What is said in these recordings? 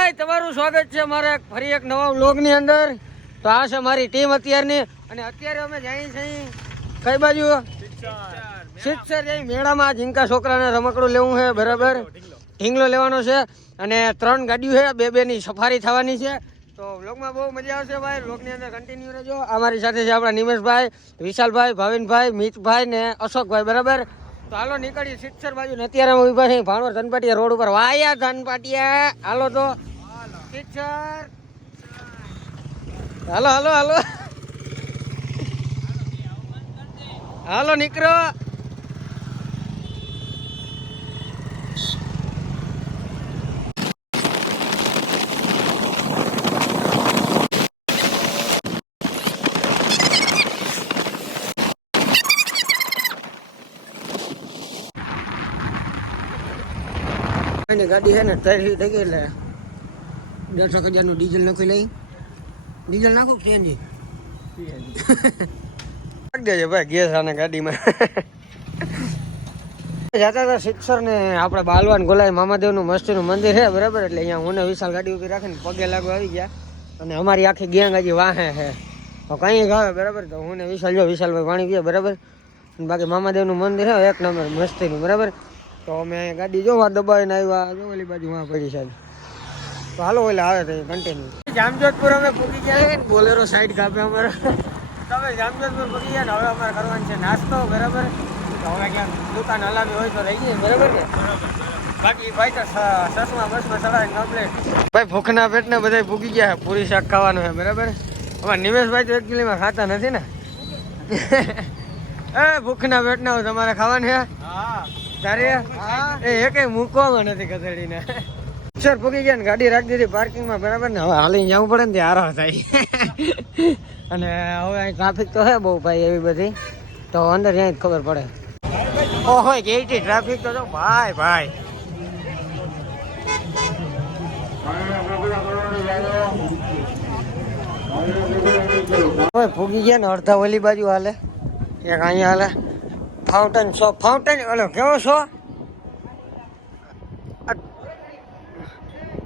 ભાઈ તમારું સ્વાગત છે મારા ફરી એક નવા વ્લોગની અંદર. તો આ છે મારી ટીમ અત્યારની અને અત્યારે અમે જઈએ છીએ કઈ બાજુ શિક્ષર જઈ મેળામાં ઝીંકા છોકરાને રમકડું લેવું છે બરાબર, ઢીંગલો લેવાનો છે અને 3 ગાડીઓ છે, બે ની સફારી થવાની છે. તો વ્લોગમાં બહુ મજા આવશે ભાઈ, વ્લોગની અંદર કન્ટિન્યુ રહેજો. અમારી સાથે છે આપણા નિમેશભાઈ, વિશાલભાઈ, ભાવિનભાઈ, મિતભાઈ ને અશોકભાઈ બરાબર. તો હાલો નીકળી શિક્ષર બાજુ ને અત્યારે અમે ઉભા છીએ ભાણવર ધનપાટિયા રોડ ઉપર. વાયા ધનપાટિયા હાલો તો શિક્ષર હાલો હાલો હાલો હાલો નીકળો. ગાડી છે ને તરી થઈ ગઈ એટલે 10,000 નું ડીઝલ નાખી લઈ. ડીઝલ નાખો સીએનજી નાખી દેજે ભાઈ ગેસ આને ગાડીમાં. જતા હતા શિક્ષર ને આપણે બાલવાન ગોલાઈ મામાદેવનું મસ્તીનું મંદિર છે બરાબર. એટલે અહીંયા હું ને વિશાલ ગાડી ઉભી રાખીને પગે લાગવા આવી ગયા અને અમારી આખી ગેંગ હજી વાહે છે તો કઈ ગાવે બરાબર. તો હું ને વિશાલ જો વિશાલભાઈ પાણી પીએ બરાબર. બાકી મામાદેવનું મંદિર છે એક નંબર મસ્તીનું બરાબર. તો અમે ગાડી જોવા દબાવીને આવ્યા જો ઓલી બાજુ વાં પડી સાહેબ. તો હાલો ઓલા આવે તો કન્ટિન્યુ. જામજોધપુર અમે પૂકી ગયા છે, બોલેરો સાઈડ કાપે અમારે. તો અમે જામજોધપુર પૂકી ગયા ને હવે અમારે કરવાનું છે નાસ્તો બરાબર. તો હવે ક્યાંક દુકાન હલાવી હોય તો રહી ગઈ બરાબર ને. બાકી ભાઈ તો સસમાં બસમાં ચડાવીને કમ્પ્લેટ. ભાઈ ભૂખના પેટને બધા પૂકી ગયા છે, પૂરી શાક ખાવાનું છે બરાબર. અમારા નિમેશભાઈ તો એકચ્યુઅલીમાં ખાતા નથી ને. એ ભૂખના પેટના તમારે ખાવાનું છે તારે એ કઈ મૂકવામાં નથી કચડીને. સર પૂકી ગયા ને ગાડી રાખી દીધી પાર્કિંગમાં બરાબર ને. હવે હાલીને જવું પડે ને ત્યાં આરામ થાય. અને હવે અહીં ટ્રાફિક તો છે બહુ ભાઈ એવી બધી, તો અંદર ત્યાં જ ખબર પડે. ઓહો કેટી ટ્રાફિક તો ભાઈ ભાઈ. હવે પૂગી ગયા ને અડધા ઓલી બાજુ હાલે, એક અહીંયા હાલે ફાઉન્ટેન શો. ફાઉન્ટેન ઓલો કેવો શો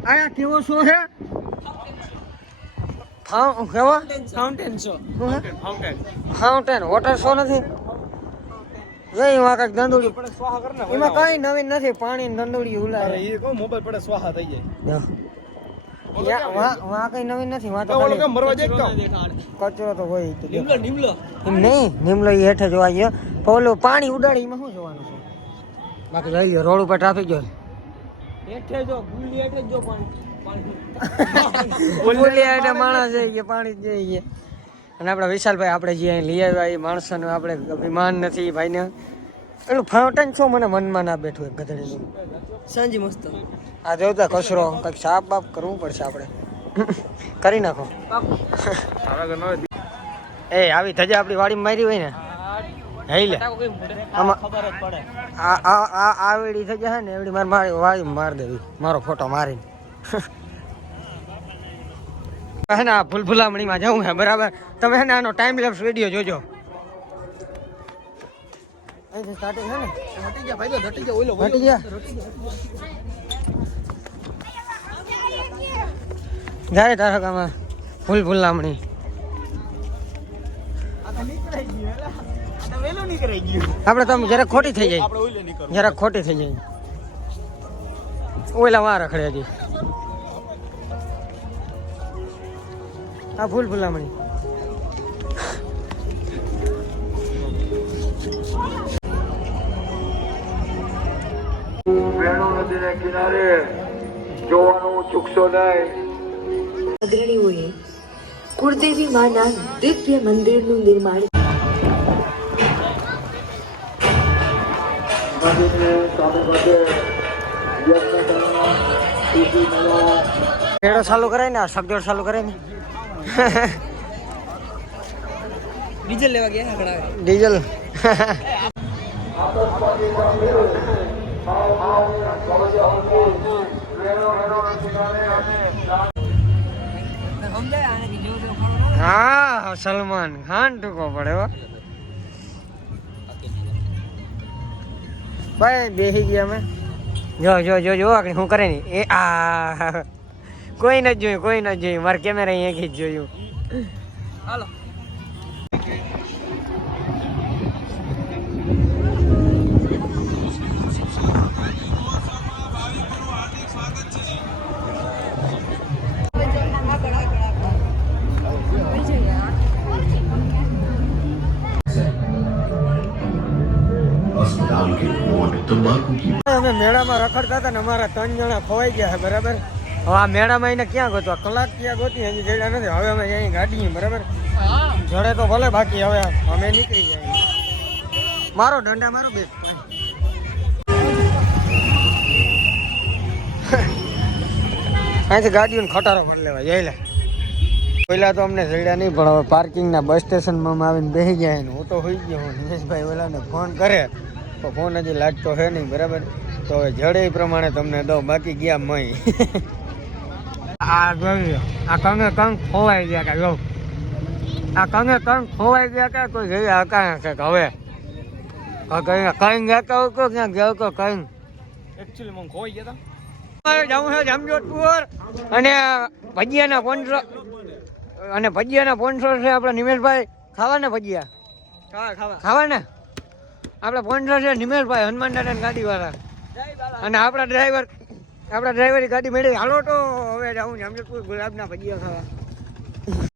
આયા કેવો શો છે? કેવો fountain show? Fountain water show નથી એમાં કઈક દંડોળી એમાં કઈ નવીન નથી. પાણી દંડોળી ઉલારે મોબાઈલ પડે સ્વાહા થઈ જાય. વાં કઈ નવીન નથી. વાં તો કચરો તો હોય નહીં. નિમલો એ હેઠે જોવા ગયો ઓલું પાણી ઉડાડી એમાં શું જોવાનું છે? બાકી લઈ લો રોડ ઉપર ટ્રાફિક જો હેઠે જો ગુલી હેઠે જો પાણી માણસ છે પાણી જઈએ. અને આપણા વિશાલભાઈ આપણે જે અહીં લઈ આવ્યા એ માણસોનું આપણે અભિમાન નથી ભાઈને. પેલું ફાઉન્ટેન છો મને મનમાં ના બેઠું એક ગધડીનું સાંજી મસ્ત. આ જોતા કચરો કંઈક સાફ બાફ કરવું પડશે આપણે. કરી નાખો એ આવી ધજા આપણી વાડીમાં મારી હોય ને હઈ લે આવેડી થઈ જાય ને એવડી મારી વાડી માર દેવી મારો ફોટો મારીને. હે ને આ ફૂલફુલામણીમાં જવું હે બરાબર. તમે હે ને આનો ટાઈમ લેપ્સ વિડીયો જોજો. અહીંથી સ્ટાર્ટિંગ છે ને હટી ગયા ભાઈ, હટી ગયા ઓલો હટી ગયા. જાય તારા ગામમાં ફૂલફુલામણી આપણે તમે જરાક ખોટી થઈ જાય, જરાક ખોટી થઈ જાય. ઓલા વાર રખડે હજી. આ ફૂલફુલામણી વેણુ નદીના કિનારે જોવાનું ચૂકશો નહીં. અગ્રણીઓએ કુળદેવી માના દિવ્ય મંદિરનું નિર્માણ પેડો ચાલુ કરાય ને સગજોડ ચાલુ કરાય ને. ડીઝલ લેવા ગયા ડીઝલ. હા સલમાન ખાન ટૂંકો પડે ભાઈ. બેસી ગયા અમે. જો જો જો જો આગળ શું કરે ને એ આ કોઈ નથી જોયું, કોઈ નથી જોયું. મારા કેમેરા અહીંયાથી જ જોયું. હાલો अस्पताल के बोर्ड तंबाकू की અમે મેળામાં રખડતા હતા ને અમારા 3 જણા ખોવાઈ ગયા છે, બરાબર. હવે આ મેળામાં એને ક્યાં ગોતવા? કલાક ક્યાં ગોતી હજી જડ્યા નથી. હવે અમે અહીં ગાડી, બરાબર. જડે તો ભલે, બાકી હવે અમે નીકળી જાય. મારો દંડા મારો બેગ અહીંથી ગાડીઓને ખટારો કરી લેવા જઈ લે. પહેલા તો અમને જડ્યા નહીં, પણ હવે પાર્કિંગના બસ સ્ટેશનમાં આવીને બેસી ગયા ને હું તો હોઈ ગયો. હું નિમેશભાઈ ઓલાને ફોન કરે તો ફોન હજી લાગતો છે નહીં, બરાબર. તો હવે જડે એ પ્રમાણે તમને દઉં, બાકી ગયા મય. આ જોઈ આ કંગે કંગ ખોવાઈ ગયા કે જો આ કંગે કંગ ખોવાઈ ગયા કે કોઈ જઈ હકા છે કે હવે કઈ ગયા કહું કે ક્યાં ગયો કે કઈ એકચ્યુઅલી મને ખોઈ ગયા જવું છે જામજોધપુર. અને ભજીયાના 500 અને ભજીયાના 500 છે આપણા નિમેશભાઈ. ખાવાના ભજીયા ખાવાના આપણે 500 છે નિમેશભાઈ, હનુમાન દાદા ગાડી વાળા. અને આપણા ડ્રાઈવર ગાડી મેળવી. હાલો તો હવે જાઉં જામજોધપુર ગુલાબના ભજીયા ખાવા.